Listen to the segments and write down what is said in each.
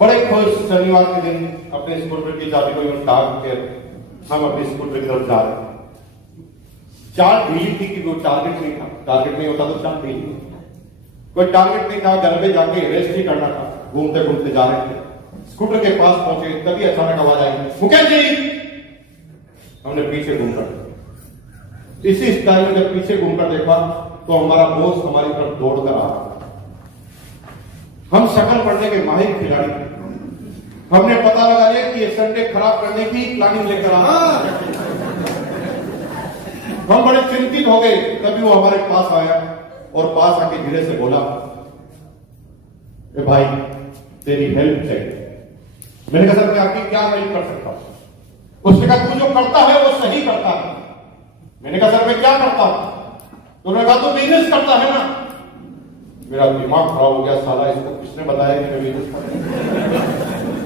बड़े खुश शनिवार के दिन अपने स्कूटर की चाबी को यूं टांग के हम अपने स्कूटर की तरफ जा रहे हैं। चार्ट ढीली थी कि वो टारगेट नहीं था, टारगेट नहीं होता तो चार्ट ढीली, कोई टारगेट नहीं था, घर पे जाके रेस्ट ही करना था। घूमते घूमते जा रहे थे, स्कूटर के पास पहुंचे, तभी अचानक आवाज आई, मुकेश जी। हमने पीछे घूमकर, इसी स्टाइल में जब पीछे घूमकर देखा तो हमारा दोस्त हमारी तरफ दौड़ कर आ रहा। हम शक्ल पढ़ने के माहिर खिलाड़ी थे। हमने पता लगा लिया कि ये संडे खराब करने की प्लानिंग लेकर आ रहा है। हम बड़े चिंतित हो गए, तभी वो हमारे पास आया और पास आके धीरे से बोला, ए भाई तेरी हेल्प चाहिए। मैंने कहा सर मैं आपकी क्या हेल्प कर सकता हूं? उसने कहा तू जो करता है वो सही करता है। मैंने कहा सर मैं क्या करता हूं? तो उन्होंने कहा तू बिजनेस करता है ना। मेरा दिमाग खराब हो गया, साला इसको किसने बताया कि मैं बिजनेस करता?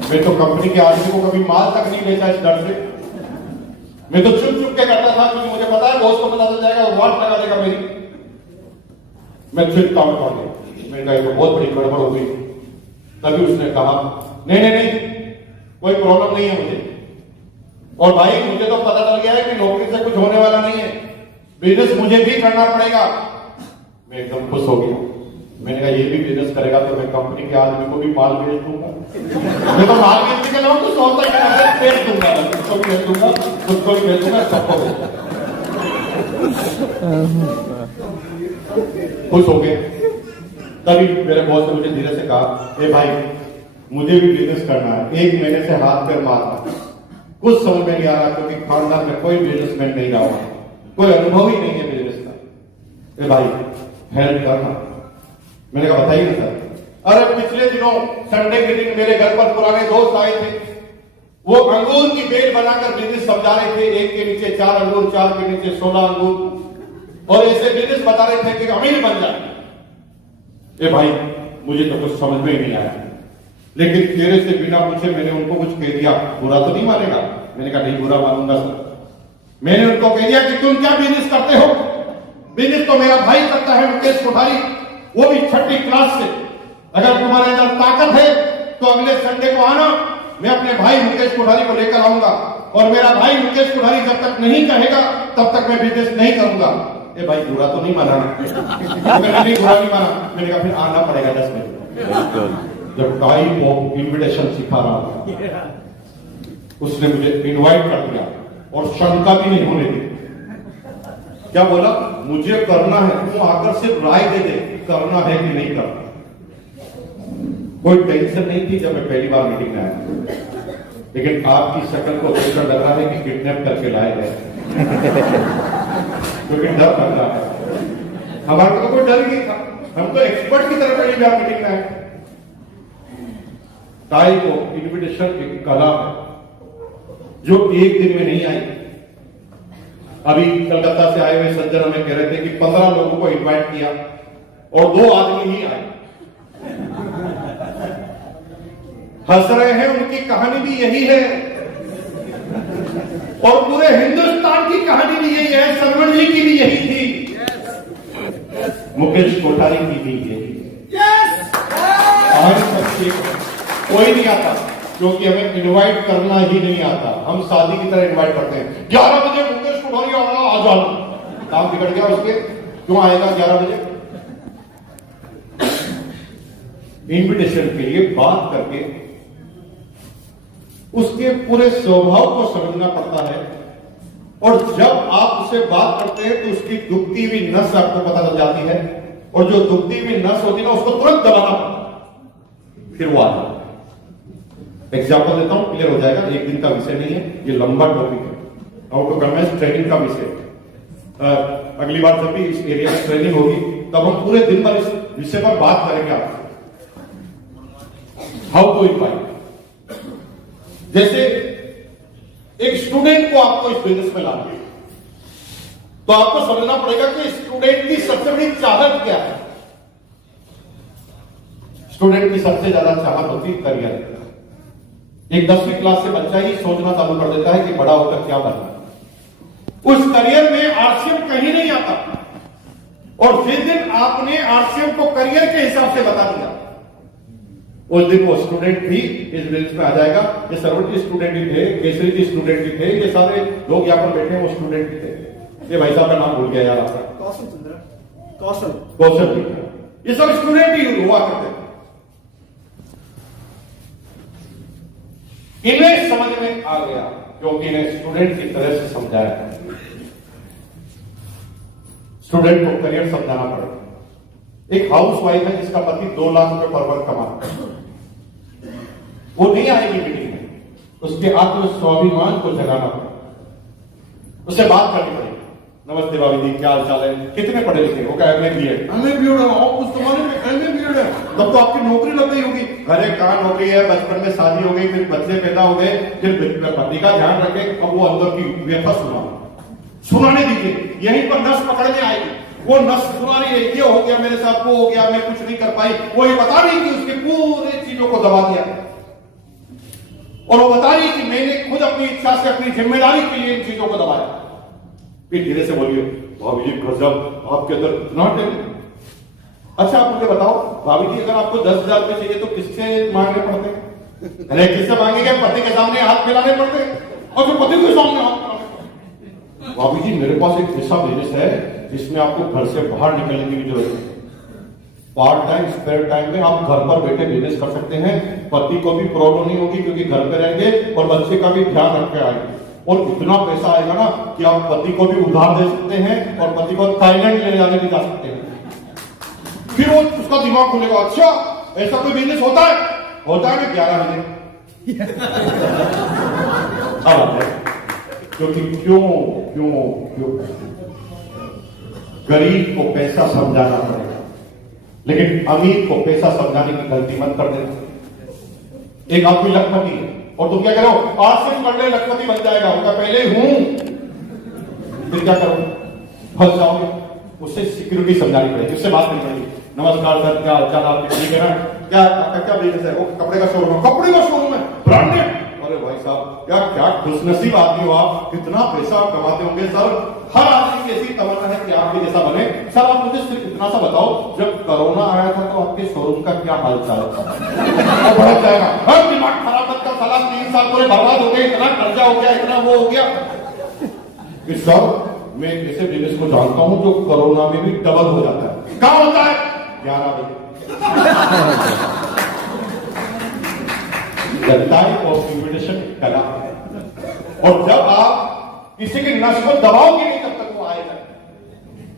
मैं तो कंपनी के आदमी को कभी माल तक नहीं बेचा इस डर से। मैं तो चुप चुप के करता था क्योंकि मुझे पता है बॉस को पता चल जाएगा और वाट लगा देगा मेरी। मैं चिंता में पड़ गया। मैंने कहा बहुत बड़ी गड़बड़ हो गई। तभी उसने कहा नहीं नहीं नहीं कोई प्रॉब्लम नहीं है मुझे, और भाई मुझे तो पता चल गया है कि नौकरी से कुछ होने वाला नहीं है, बिजनेस मुझे भी करना पड़ेगा। मैं एकदम खुश हो गया। मैंने कहा ये भी बिजनेस करेगा तो मैं कंपनी के आदमी को भी माल भेज दूंगा। मैं तो माल बेचने के अलावा कुछ होता है भेज दूंगा, उसको भी भेज दूंगा, उसको भी भेज दूंगा, सबको भेज दूंगा। खुश हो गए। तभी मेरे बॉस ने मुझे धीरे से कहा, ए भाई मुझे भी बिजनेस करना है, 1 महीने से हाथ पैर मारना, कुछ समझ में नहीं आ रहा क्योंकि खानदान में कोई बिजनेसमैन नहीं रहा, कोई अनुभव ही नहीं है बिजनेस का। ए भाई हेल्प करना। मैंने कहा बताइए ना सर। अरे पिछले दिनों संडे के दिन मेरे घर पर पुराने दोस्त आए थे। वो अंगूर की बेल बनाकर बिजनेस समझा रहे थे, 1 के नीचे 4 अंगूर, 4 के नीचे 16 अंगूर, और ऐसे बिजनेस बता रहे थे कि अमीर बन जाए। ए भाई मुझे तो कुछ समझ में ही नहीं आया, लेकिन तेरे से बिना पूछे मैंने उनको कुछ कह दिया, बुरा तो नहीं मानेगा? मैंने कहा नहीं बुरा मानूंगा सर। मैंने उनको कह दिया कि तुम क्या बिजनेस करते हो? बिजनेस तो मेरा भाई करता है, मुकेश कोठारी, वो भी 6ठी क्लास से। अगर तुम्हारे अंदर ताकत है तो अगले संडे को आना, मैं अपने भाई मुकेश कोठारी को लेकर आऊंगा, और मेरा भाई मुकेश कोठारी जब तक नहीं कहेगा तब तक मैं बिजनेस नहीं करूंगा। ए भाई बुरा तो नहीं माना? नहीं बुरा नहीं माना। मैंने कहा फिर आना पड़ेगा 10 मिनट। जब टाइम ऑफ इन्विटेशन सिखा रहा था, उसने मुझे इनवाइट कर दिया और शंका भी नहीं होने दी। क्या बोला? मुझे करना है, तू आकर सिर्फ राय दे दे करना है कि नहीं करना। कोई टेंशन नहीं थी जब मैं पहली बार मीटिंग में आया, लेकिन आपकी शक्ल को देखकर लग रहा है कि किडनैप करके लाए गए, क्योंकि डर लग रहा है। हमारे को कोई डर नहीं था, हम तो एक्सपर्ट की तरफ पहली बार मीटिंग में आए। टाइप ऑफ इन्विटेशन एक कला है जो एक दिन में नहीं आई। अभी कलकत्ता से आए हुए सज्जन हमें कह रहे थे कि 15 लोगों को इनवाइट किया और 2 आदमी ही आए। हंस रहे हैं, उनकी कहानी भी यही है, और पूरे हिंदुस्तान की कहानी भी यही है। सरवण जी की भी यही थी, मुकेश कोठारी की भी यही। आज तक कोई नहीं आता क्योंकि हमें इनवाइट करना ही नहीं आता। हम शादी की तरह इनवाइट करते हैं, 11 बजे मुकेश कोठारी आ जाओ। काम बिगड़ गया उसके, क्यों आएगा 11 बजे? इन्विटेशन के लिए बात करके उसके पूरे स्वभाव को समझना पड़ता है, और जब आप उससे बात करते हैं तो उसकी दुखती हुई नस आपको पता चल जाती है, और जो दुखती हुई नस होती है ना उसको तुरंत दबाना पड़ता, फिर वो आता। एग्जाम्पल देता हूं, क्लियर हो जाएगा। 1 दिन का विषय नहीं है, ये लंबा टॉपिक है, हाउ टू कन्विंस ट्रेनिंग का विषय। अगली बार जब भी इस एरिया में ट्रेनिंग होगी तब हम पूरे दिन भर इस विषय पर बात करेंगे आपसे। How to invite. जैसे एक स्टूडेंट को आपको इस बिजनेस में लाना है तो आपको समझना पड़ेगा कि स्टूडेंट की सबसे बड़ी चाहत क्या है। स्टूडेंट की सबसे ज्यादा चाहत होती है करियर। एक 10वीं क्लास से बच्चा ही सोचना चालू कर देता है कि बड़ा होकर क्या बनना। उस करियर में आरसीएम कहीं नहीं आता, और जिस दिन आपने आरसीएम को करियर के हिसाब से बता दिया उस दिन वो स्टूडेंट भी इस बिजनेस में आ जाएगा। ये सरवटी स्टूडेंट ही थे, केसरी जी स्टूडेंट ही थे, ये सारे लोग यहाँ पर बैठे हैं वो स्टूडेंट ही थे। ये भाई साहब का नाम भूल गया यार आपका, कौशल जी, ये सब स्टूडेंट ही हुआ करते थे। इन्हें समझ में आ गया क्योंकि इन्हें स्टूडेंट की तरह से समझाया। स्टूडेंट को करियर समझाना पड़ेगा। एक हाउस वाइफ है जिसका पति 2 लाख रुपए पर मंथ कमाता है, वो नहीं आएगी मीटिंग में, उसके आत्म स्वाभिमान को जगाना पड़ेगा, उससे बात करनी पड़ेगी। नमस्ते भाभी जी, क्या हाल चाल है, कितने पढ़े लिखे? वो क्या एमए बीएड है, उस जमाने में एमए बीएड है, तब तो आपकी नौकरी लग गई होगी। अरे कहां नौकरी है, बचपन में शादी हो गई, फिर बच्चे पैदा हो गए, फिर पति का ध्यान रखे। अब वो अंदर की व्यथा सुनाने दीजिए, यहीं पर नस पकड़ने आएगी। वो नस सुना रही है, ये हो गया मेरे साथ, वो हो गया, मैं कुछ नहीं कर पाई। वो ये बता रही कि उसके पूरे चीजों को दबा दिया, और वो बता रही कि मैंने खुद अपनी इच्छा से अपनी जिम्मेदारी के लिए इन चीजों को दबाया। फिर धीरे से बोलिए, भाभी जी गजब, आपके अंदर इतना टैलेंट। अच्छा आप मुझे बताओ भाभी जी, अगर आपको 10,000 रुपए चाहिए तो किससे मांगने पड़ते हैं? अरे किससे मांगेंगे? पति के सामने हाथ फैलाने पड़ते हैं, और फिर पति के सामने हाथ फैलाने पड़ते हैं। भाभी जी मेरे पास एक ऐसा बिजनेस है जिसमें आपको घर से बाहर निकलने की भी जरूरत है। पार्ट टाइम स्पेयर टाइम में आप घर पर बैठे बिजनेस कर सकते हैं, पति को भी प्रॉब्लम नहीं होगी क्योंकि घर पे रहेंगे, और बच्चे का भी ध्यान रख के आएंगे, और इतना पैसा आएगा ना कि आप पति को भी उधार दे सकते हैं और पति को थाईलैंड ले जाने भी जा सकते हैं। फिर वो उसका दिमाग खुलेगा, अच्छा ऐसा कोई बिजनेस होता है ना 11 बजे। अब क्योंकि क्यों गरीब को पैसा समझाना पड़ेगा, लेकिन अमीर को पैसा समझाने की गलती मत कर देना। एक आदमी लखपति है और तुम क्या करो, आज से पढ़ ले लखपति बन जाएगा, उनका पहले हूं, फिर क्या करो, फंस जाओगे। उससे सिक्योरिटी समझानी पड़ेगी, उससे बात करनी पड़ेगी। नमस्कार सर, क्या हाल चाल, आपके ठीक है ना? क्या आपका क्या बिजनेस है? वो कपड़े का शोरूम है। कपड़े का शोरूम है, ब्रांडेड। अरे भाई साहब क्या खुशनसीब आदमी हो आप, कितना पैसा आप कमाते होंगे सर। हर आदमी की ऐसी तमन्ना है कि आपके जैसा बने। सर आप मुझे सिर्फ इतना सा बताओ, जब कोरोना आया था तो आपके शोरूम का क्या हाल चाल था? वो बढ़ जाएगा, हर दिमाग खराब मत कर साला, 3 साल पूरे बर्बाद हो गए, इतना कर्जा हो गया, इतना वो हो गया। सर मैं ऐसे बिजनेस को जानता हूं जो कोरोना में भी डबल हो जाता है। कहां होता है? 11 बजे। ऑफ इन्विटेशन कला, और जब आप किसी के नस को दबाओगे नहीं तब तक वो आएगा।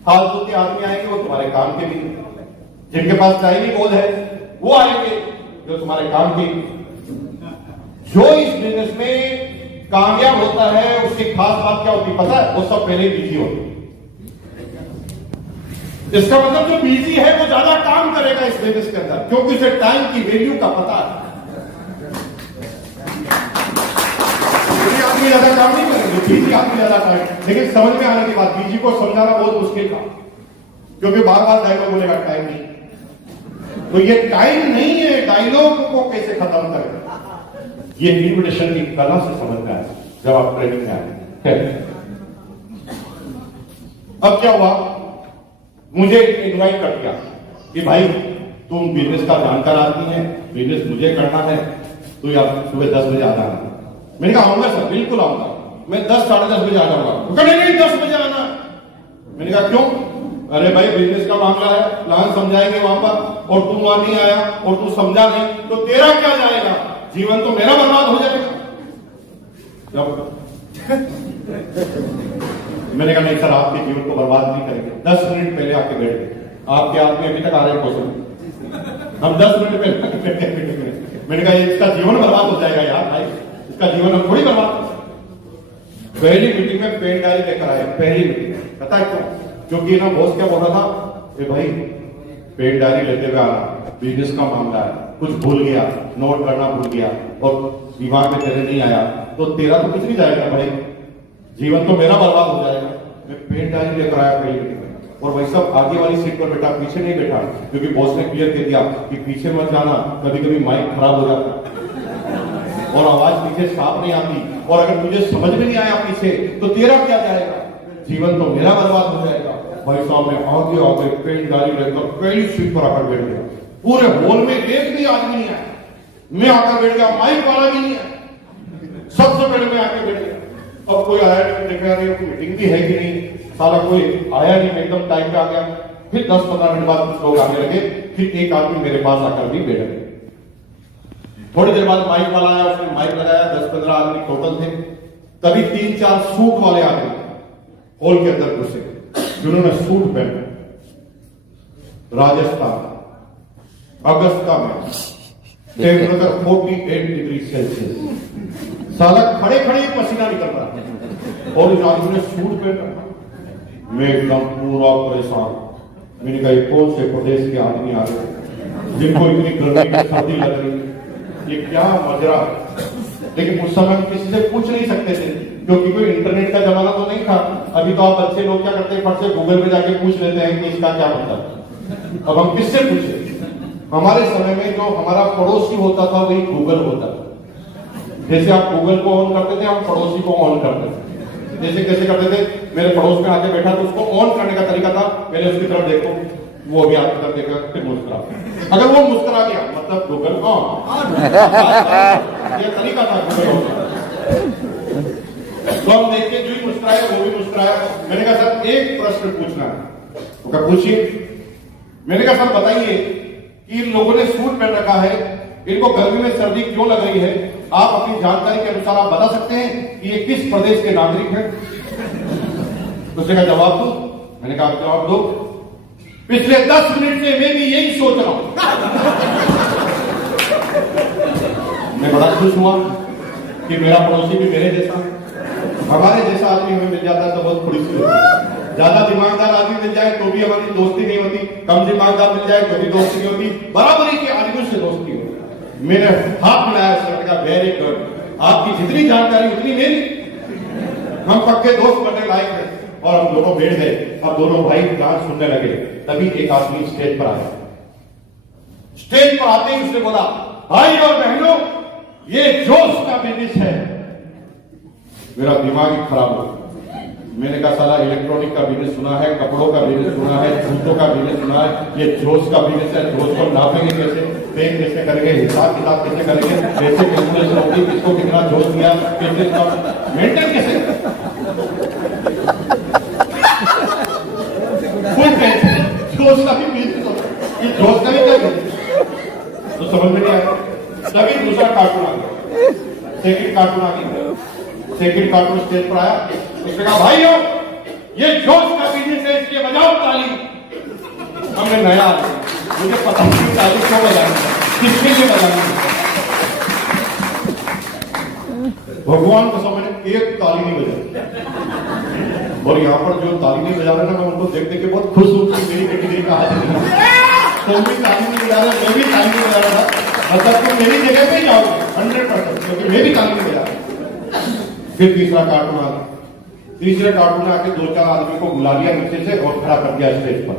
फालतू के आदमी आएंगे, वो तुम्हारे काम के भी, जिनके पास चाइनी बोल है वो आएंगे जो तुम्हारे काम के। जो इस बिजनेस में कामयाब होता है उसकी खास बात क्या होती है पता है? वो सब पहले बिजी होते। इसका मतलब जो बिजी है वो ज्यादा काम करेगा इस बिजनेस के अंदर, क्योंकि उसे टाइम की वैल्यू का पता है। आदमी ज्यादा काम नहीं करेंगे, बिजी आदमी ज्यादा काम, लेकिन समझ में आने के बाद बिजी को समझाना बहुत मुश्किल था, क्योंकि बार बार डायलॉग बोलेगा टाइम नहीं। तो ये टाइम नहीं है, डायलॉग को कैसे खत्म करेगा, ये इन्विटेशन की कला से समझ में आया जब आप ट्रेनिंग में आए। अब क्या हुआ, मुझे इनवाइट कर दिया कि भाई तुम बिजनेस का जानकार आदमी है, बिजनेस मुझे करना है, तो यार सुबह 10 बजे आ जाना। मैंने कहा आऊंगा सर, बिल्कुल आऊंगा, मैं 10 साढ़े 10 बजे आ जाऊंगा। नहीं 10 बजे आना। मैंने कहा क्यों? अरे भाई बिजनेस का मामला है, प्लान समझाएंगे वहां पर, और तू वहां नहीं आया और तू समझा नहीं तो तेरा क्या जाएगा, जीवन तो मेरा बर्बाद हो जाएगा। मैंने कहा नहीं सर, आपके जीवन को बर्बाद नहीं करेंगे। 10 मिनट पहले आके बैठ गए, आपके आदमी अभी तक आ रहे क्वेश्चन, हम 10 मिनट पहले। मैंने कहा इसका जीवन बर्बाद हो जाएगा यार भाई, इसका जीवन हम थोड़ी बर्बाद। पहली मीटिंग में पेन डायरी लेकर आए, पहली मीटिंग में। पता है क्यों? क्योंकि ना बॉस क्या बोल रहा था, ए भाई पेन डायरी लेते हुए आना, बिजनेस का मामला है, कुछ भूल गया, नोट करना भूल गया और दिमाग में तेरे नहीं आया तो तेरा तो कुछ नहीं जाएगा भाई, जीवन तो मेरा बर्बाद हो जाएगा। मैं पेन डायरी लेकर आया पहली मीटिंग में, और भाई साहब आगे वाली सीट पर बैठा, पीछे नहीं बैठा, क्योंकि बॉस ने क्लियर कर दिया कि पीछे मत जाना, कभी कभी माइक खराब हो जाता और आवाज पीछे साफ नहीं आती, और अगर मुझे समझ में नहीं आया पीछे तो तेरा क्या जाएगा, जीवन तो मेरा बर्बाद हो जाएगा। भाई साहब ने आगे आगे पेन डायरी लेकर पहली सीट पर आकर बैठ गया। पूरे हॉल में एक भी आदमी नहीं आया, मैं आकर बैठ गया, माइक वाला भी नहीं है, सबसे पहले मैं आके बैठ गया। अब कोई आया नहीं, देखा रही कोई मीटिंग भी है कि नहीं, साला कोई आया नहीं, एकदम टाइम पे आ गया। फिर 10-15 मिनट बाद कुछ लोग आने लगे, फिर एक आदमी मेरे पास आकर भी बैठ गए। थोड़ी देर बाद माइक वाला आया, उसने माइक लगाया, 10-15 आदमी टोटल थे। तभी 3-4 सूट वाले आदमी हॉल के अंदर घुसे, जिन्होंने सूट पहना, राजस्थान अगस्ता में टेम्परेचर 48 डिग्री सेल्सियस, साला खड़े खड़े ही पसीना निकल रहा है, और इस आदमी ने सूट पहन रखा। मैं एकदम पूरा परेशान। मैंने कहा कौन से प्रदेश के आदमी आ गए जिनको इतनी गर्मी की सर्दी लग रही है, ये क्या मजरा है। लेकिन उस समय हम किसी से पूछ नहीं सकते थे, क्योंकि कोई इंटरनेट का जमाना तो नहीं था। अभी तो आप बच्चे लोग क्या करते हैं, फट से गूगल पे जाके पूछ लेते हैं कि इसका क्या मतलब। अब हम किससे पूछे? हमारे समय में जो हमारा पड़ोसी होता था वही गूगल होता था। जैसे आप गूगल को ऑन करते थे, हम पड़ोसी को ऑन करते थे। जैसे कैसे करते थे, मेरे पड़ोस में आके बैठा तो उसको ऑन करने का तरीका था, पहले उसकी तरफ देखो, वो भी आपकी तरफ देखा, फिर मुस्कुरा। अगर वो मुस्कुरा गया मतलब गूगल ऑन, ये तरीका था गूगल ऑन। तो हम देख के जो ही मुस्कुराया वो भी मुस्कुराया। मैंने कहा सर एक प्रश्न पूछना है। वो कहा पूछिए। मैंने कहा सर बताइए कि इन लोगों ने सूट पहन रखा है, इनको गर्मी में सर्दी क्यों लग रही है? आप अपनी जानकारी के अनुसार आप बता सकते हैं कि ये किस प्रदेश के नागरिक हैं? दूसरे का जवाब दो। मैंने कहा आप जवाब दो। पिछले 10 मिनट से मैं भी यही सोच रहा हूं। मैं बड़ा खुश हुआ कि मेरा पड़ोसी भी मेरे जैसा, हमारे जैसा आदमी हमें मिल जाता है तो बहुत खुशी होती है। ज्यादा दिमागदार आदमी मिल जाए तो भी हमारी दोस्ती नहीं होती, कम दिमागदार मिल जाए तो भी दोस्ती नहीं होती, बराबरी के आदमियों से दोस्ती होती। मैंने हाथ मिलाया, सर का वेरी गुड, आपकी जितनी जानकारी उतनी मेरी, हम पक्के दोस्त बनने लायक हैं। और हम दोनों बैठ गए, अब दोनों भाई डांस सुनने लगे। तभी एक आदमी स्टेज पर आया। स्टेज पर आते ही उसने बोला, भाई और बहनों ये जोश का बिजनेस है। मेरा दिमाग ही खराब हो गया। मैंने कहा साला इलेक्ट्रॉनिक का बिजनेस सुना है, कपड़ों का बिजनेस सुना है, जूतों का बिजनेस सुना है, ये जोश का बिजनेस है। जोश को नापेंगे कैसे, पेन कैसे करेंगे, हिसाब किताब कैसे करेंगे, कैसे कैलकुलेशन होगी, किसको कितना जोश दिया, कैसे मेंटेन कैसे, जोश का भी बिजनेस होता है, ये जोश का भी क्या बिजनेस, तो समझ में नहीं आया। तभी दूसरा कार्टून आ गया, सेकंड कार्टून आ गया। सेकंड कार्टून स्टेज पर आया, उसने कहा भाइयों ये जोश का बिजनेस है, इसलिए बजाओ ताली। हमने नया, मुझे पता नहीं ताली क्यों बजानी, किसके लिए बजानी। भगवान को समझ एक ताली नहीं बजाई। और यहाँ पर जो ताली नहीं बजा रहे ना, मैं उनको देख देख के बहुत खुश हूँ कि मेरी कैटेगरी का हाथ तुम भी ताली नहीं बजा रहे, मैं भी ताली नहीं बजा रहा था। मतलब तुम मेरी जगह पे जाओगे 100%, क्योंकि मैं भी ताली नहीं बजा रहा। फिर तीसरा कार्टून आ गया। तीसरे कार्टून ने आके 2-4 आदमी को बुला लिया नीचे से और खड़ा कर दिया स्टेज पर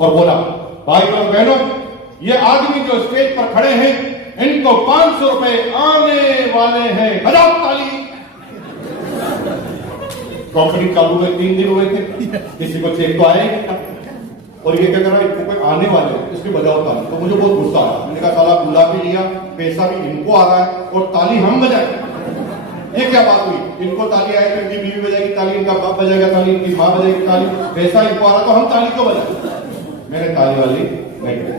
और बोला, भाई और बहनों ये आदमी जो स्टेज पर खड़े हैं इनको 500 रुपए आने वाले हैं, बजाओ ताली। कंपनी चालू हुए 3 दिन हुए थे, किसी को चेक तो आया ही नहीं, और ये क्या कर रहा है, इनको कोई आने वाले हैं इसलिए बजाओ ताली। तो मुझे बहुत गुस्सा आया। मैंने कहा साला बुला भी लिया, पैसा भी इनको आ रहा है और ताली हम बजाएंगे, ये क्या बात हुई? इनको ताली आएगी, इनकी बीवी बजाएगी ताली, इनका बाप बजाएगा ताली, इनकी माँ बजाएगी ताली, पैसा इनको आ रहा तो हम ताली क्यों बजाएं? मैंने ताली वाली नहीं की।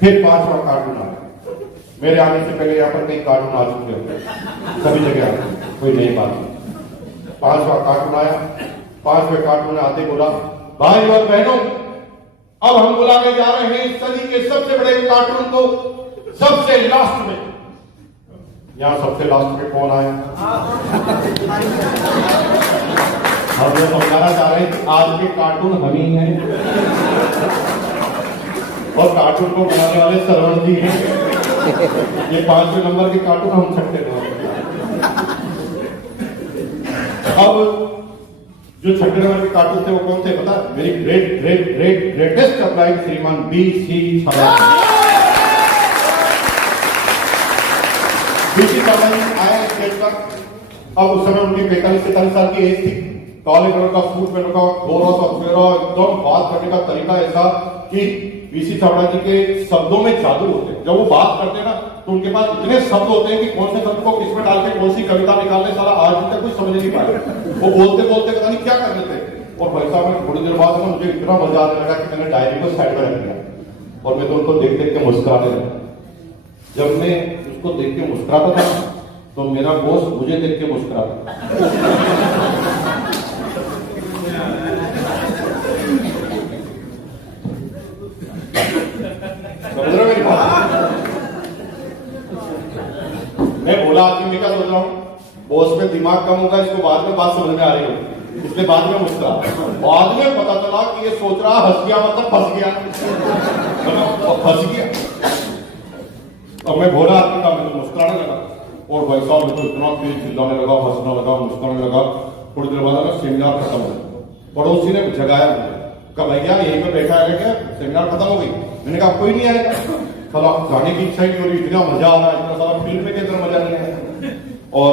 फिर 5वां कार्टून आ गया। मेरे आने से पहले यहाँ पर कई कार्टून आ चुके होते, सभी जगह आ गए, कोई नई बात नहीं। 5वां कार्टून आया। 5वें कार्टून ने आते बोला, भाई और बहनों अब हम बुलाने जा रहे हैं सदी के सबसे बड़े कार्टून को, सबसे लास्ट में। यहाँ सबसे लास्ट में कौन आया? हम लोग समझाना चाह रहे हैं आज के कार्टून हम ही हैं और कार्टून को बनाने वाले सरवण जी हैं। ये 5वें नंबर के कार्टून हम छठे नंबर। अब जो छठे नंबर के कार्टून थे वो कौन थे पता? मेरी ग्रेटेस्ट अप्लाइड श्रीमान B.C. आया स्टेज पर। अब उस समय उनकी 45-47 साल की एज थी। काले कलर का सूट पहन रखा, गोरा सा चेहरा, एकदम बात करने का तरीका ऐसा कि वीसी चावड़ा जी के शब्दों में जादू होते हैं। जब वो बात करते हैं ना तो उनके पास इतने शब्द होते हैं कि कौन से शब्द को किसमें डाल के कौन सी कविता निकालने सारा आज तक कुछ समझ नहीं पाया। वो बोलते बोलते पता नहीं क्या कर देते। और भाई साहब में थोड़ी देर बाद में मुझे इतना मजा आने लगा कि मैंने डायरी को साइड में रख दिया और मैं तो उनको देख देख के मुस्कुराने लगा। जब मैं उसको देख के मुस्कुराता था तो मेरा बॉस मुझे देख के मुस्कुराता। समझ रहे हो मेरी बात? मैं बोला आदमी क्या सोच रहा हूँ, बॉस में दिमाग कम होगा, इसको बाद में बात समझ में आ रही होगी, इसलिए बाद में मुस्कुरा। बाद में पता चला कि ये सोच रहा हंस गया मतलब फंस गया, फंस गया। अब मैं बोला आदमी का, मैं तो मुस्कुराने लगा और भाई साहब मैं तो इतना तेज चिल्लाने लगा, हंसने लगा, मुस्कुराने लगा। थोड़ी देर बाद में सेमिनार खत्म हो गया। पड़ोसी ने जगाया मुझे, कहा भैया यहीं पर बैठा है क्या, सेमिनार खत्म हो गई? मैंने कहा कोई नहीं आएगा। साला जाने की इच्छा ही नहीं हो रही, इतना मजा आ रहा है, इतना सारा फिल्म में कितना मजा नहीं आया। और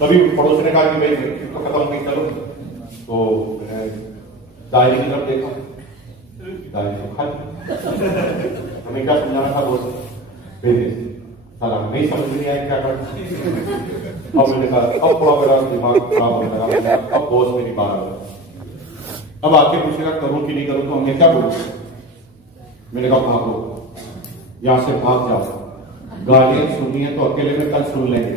तभी पड़ोसी ने कहा कि भाई तो खत्म नहीं, चलो। तो मैंने डायरी की तरफ देखा, डायरी तो खाली। हमें क्या समझाना था दोस्त, साला नहीं समझ नहीं आया क्या करना। अब मैंने कहा अब थोड़ा मेरा दिमाग खराब होने लगा, अब बॉस मेरी बात आ गया। अब आके पूछेगा करूं कि नहीं करूं, तो हमें क्या बोलूं? मैंने कहा भागो, यहां से भाग जाओ। गालियां सुनी है तो अकेले में कल सुन लेंगे,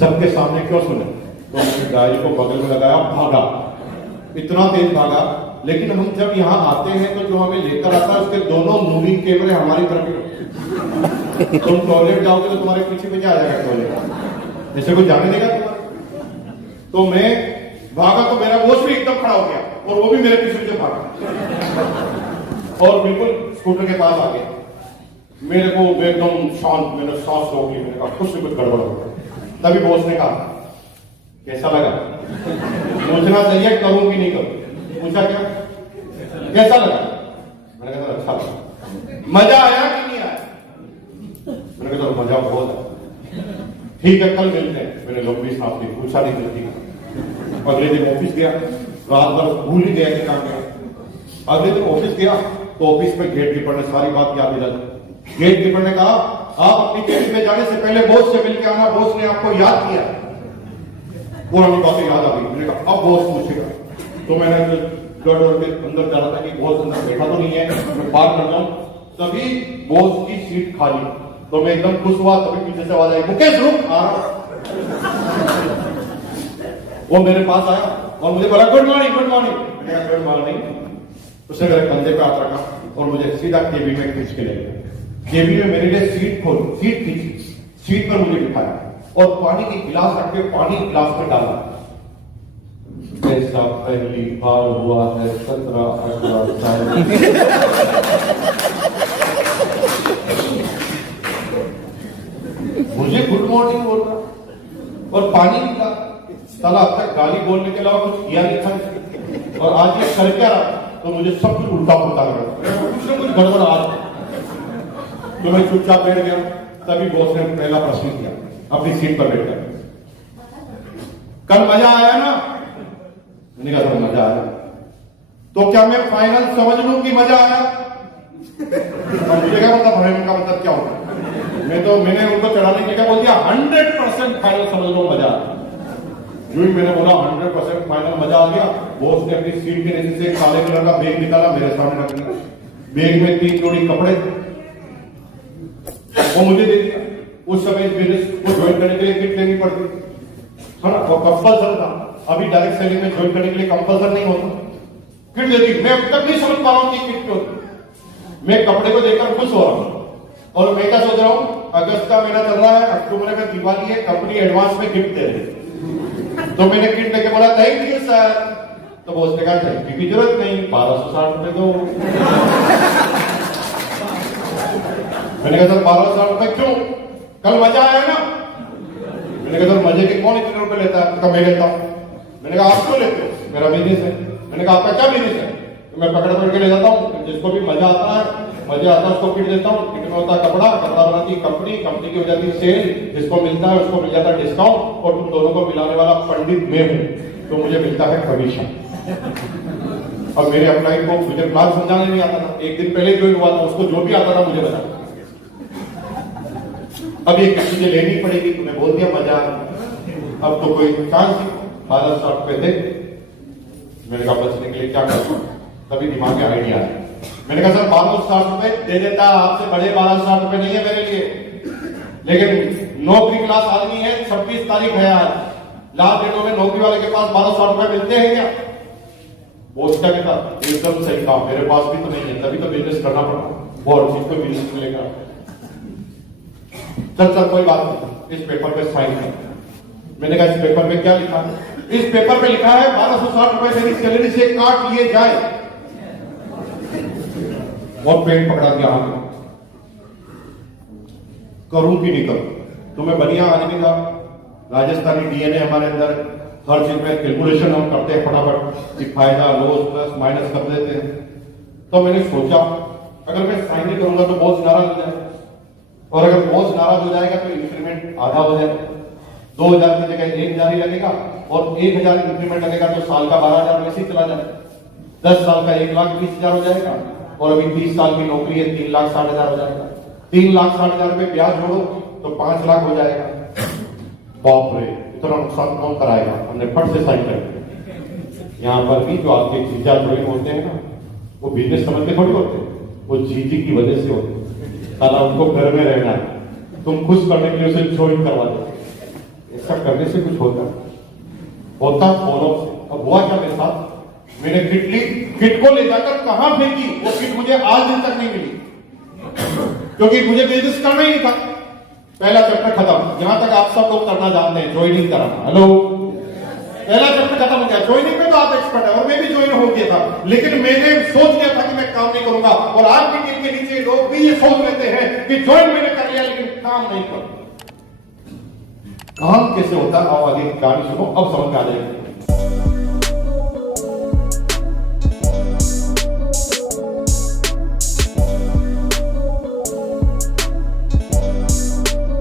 सबके सामने क्यों सुने? तो मैंने डायरी को बगल में लगाया, भागा, इतना तेज भागा। लेकिन हम जब यहाँ आते हैं तो जो हमें लेकर आता है उसके दोनों मूविंग कैमरे हमारी तरफ। तुम टॉयलेट जाओगे तो तुम्हारे पीछे पीछे आ जाएगा टॉयलेट, जैसे कोई जाने देगा तुम्हारा। तो मैं भागा तो मेरा बॉस भी एकदम खड़ा हो गया और वो भी मेरे पीछे पीछे भागा और बिल्कुल स्कूटर के पास आ गया। मेरे को एकदम शांत, मैंने सांस रोक ली, मैंने कहा कुछ से कुछ गड़बड़ हो गया। तभी बॉस ने कहा कैसा लगा? पूछना चाहिए करूं कि नहीं करूं। पूछा क्या कैसा लगा? मैंने कहा अच्छा लगा। मजा आया कि नहीं आया? मैंने कहा मजा बहुत है। ठीक है कल मिलते हैं। मैंने लंबी सांस ली, पूछा नहीं चलती। अगले दिन ऑफिस गया, रात भर भूल ही गया कि काम गया। अगले दिन ऑफिस गया तो ऑफिस में गेट कीपर ने सारी बात याद दिला दी। गेट कीपर ने कहा आप अपनी केबिन में जाने से पहले बॉस से मिलकर आना, बॉस ने आपको याद किया। पुरानी बातें याद आ गई। मैंने कहा अब बॉस पूछेगा। तो मैंने डर के अंदर जा रहा था कि बॉस अंदर बैठा तो नहीं है, मैं बात कर जाऊं। तभी बॉस की सीट खाली, तो मैं एकदम खुश हुआ। तभी पीछे से आवाज आई, मुकेश रुक आ रहा। वो मेरे पास आया और मुझे बोला गुड मॉर्निंग गुड मॉर्निंग। मैंने कहा गुड मॉर्निंग। उसने मेरे कंधे पे हाथ रखा और मुझे सीधा केबिन में खींच के ले गया। केबिन में मेरे लिए सीट खोली, सीट खींची, सीट पर मुझे बिठाया और पानी की गिलास रख के पानी गिलास में डाला। ऐसा पहली बार हुआ है 17-18 साल। मुझे गुड मॉर्निंग बोल रहा और पानी निकला। साला अब तक गाली बोलने के अलावा कुछ किया नहीं था और आज ये कर क्या रहा, तो मुझे सब कुछ उल्टा पुल्टा लग रहा, कुछ ना कुछ गड़बड़ आ रहा। तो मैं चुपचाप बैठ गया। तभी बॉस ने पहला प्रश्न किया, अपनी सीट पर बैठ गया, कल मजा आया ना? मैंने कहा तो मजा आया। तो क्या मैं फाइनल समझ लूं कि मजा आया? मुझे क्या पता फाइनल का मतलब क्या होता? मैंने उनको चढ़ाने के लिए बोल दिया 100% फाइनल समझ लो मजा आया। जो ही मैंने बोला 100% फाइनल मजा आ गया, बॉस ने अपनी सीट के नीचे से काले कलर का बैग निकाला, मेरे सामने रख दिया। बैग में 3 जोड़ी कपड़े वो मुझे दे दिया। उस समय इस बिजनेस को ज्वाइन करने के लिए किट लेनी पड़ती है ना, और कंपल्सर था। अभी डायरेक्ट सेलिंग में ज्वाइन करने के लिए कंपल्सर नहीं होता, किट दे दी। मैं अब तक नहीं समझ पा रहा हूं कि किट क्यों। मैं कपड़े को देखकर खुश हो रहा हूं और मैं क्या सोच रहा हूं, अगस्त का महीना चल रहा है, अक्टूबर में दिवाली है, कंपनी एडवांस में गिफ्ट दे रही है। तो मैंने किट लेके बोला थैंक यू सर। तो बॉस ने कहा थैंक यू की जरूरत नहीं, 1260 रुपए दो। मैंने कहा सर 1260 रुपए क्यों? कल मजा आया ना? मैंने कहा सर मजे के कौन इतने रुपए लेता है? तो मैं लेता हूं। मैंने कहा आप क्यों लेते हो? मेरा बिजनेस है। मैंने कहा आपका क्या बिजनेस है? तो मैं पकड़ पकड़ के ले जाता हूँ, जिसको भी मजा आता है उसको किट देता हूँ। किट में होता है कपड़ा, कपड़ा बनाती कंपनी, कंपनी की हो जाती है सेल, जिसको मिलता है उसको मिल जाता है डिस्काउंट, और तुम दोनों को मिलाने वाला पंडित मैं हूं, तो मुझे मिलता है कमीशन। और मेरे अपलाइन को मुझे क्लास समझाने नहीं आता था, एक दिन पहले ज्वाइन हुआ था, उसको जो भी आता था मुझे बता। अब ये चीजें लेनी पड़ेगी, तुम्हें बोल दिया मजा, अब तो कोई चांस नहीं। 1200 रुपए थे, मैंने कहा बचने के लिए क्या करूं, तभी दिमाग में आइडिया आया। मैंने कहा सर 1260 रुपए दे देता, आपसे बड़े 1260 रुपए नहीं है मेरे लिए, लेकिन नौकरी क्लास आदमी है, 26 तारीख है आज, लास्ट डेटों में नौकरी वाले के पास 1260 रुपए मिलते हैं क्या? वो उसका कहता एकदम सही कहा, मेरे पास भी तो नहीं है, तभी तो बिजनेस करना पड़ा, वो और चीज को बिजनेस मिलेगा। चल कोई बात नहीं, इस पेपर पे साइन कर। मैंने कहा इस पेपर में क्या लिखा है? इस पेपर पे लिखा है 1260 रुपए मेरी सैलरी से काट लिए जाए। और पेट पकड़ा दिया हमें, करूं कि नहीं करूं? तुम्हें बढ़िया आदमी था, राजस्थानी डीएनए हमारे अंदर, हर चीज में कैलकुलेशन हम करते हैं फटाफट, फायदा लॉस प्लस माइनस कर देते हैं। तो मैंने सोचा अगर मैं साइन नहीं करूंगा तो बॉस नाराज हो जाएगा, और अगर बॉस नाराज हो जाएगा तो इंक्रीमेंट आधा हो जाएगा, 2000 की जगह 1000 ही लगेगा, और 1000 इंक्रीमेंट लगेगा तो साल का 12,000 वैसे ही चला जाएगा, 10 साल का 1,20,000 हो जाएगा, और अभी 30 साल की नौकरी है 3,60,000 हो जाएगा, 3,60,000 रुपए ब्याज जोड़ो तो 5 लाख हो जाएगा। बाप रे, इतना नुकसान कौन कराएगा? हमने फट से साइन कर दिया। यहाँ पर भी जो आपके जीजा जोड़े होते हैं ना, वो बिजनेस समझ के थोड़ी होते, वो जीजी की वजह से होते। साला उनको घर में रहना है, तुम खुश करने के लिए उसे ज्वाइन करवा दो, ऐसा करने से कुछ होता फॉलो से। अब हुआ क्या मेरे साथ, मैंने किट को ले जाकर कहां फेंकी, वो किट मुझे आज दिन तक नहीं मिली, क्योंकि मुझे बिजनेस करना ही नहीं था। पहला चैप्टर खत्म, यहां तक आप सब लोग करना जानते हैं, ज्वाइनिंग कराना। हेलो, पहला चैप्टर खत्म हो गया, ज्वाइनिंग में तो आप एक्सपर्ट है, और मैं भी ज्वाइन हो गया था, लेकिन मैंने सोच लिया था कि मैं काम नहीं करूंगा। और आपकी टीम के नीचे लोग भी ये सोच लेते हैं कि ज्वाइन मैंने कर लिया लेकिन काम नहीं करूंगा। काम कैसे होता है, आओ आगे गाड़ी सुनो, अब समझ में आ जाएगी।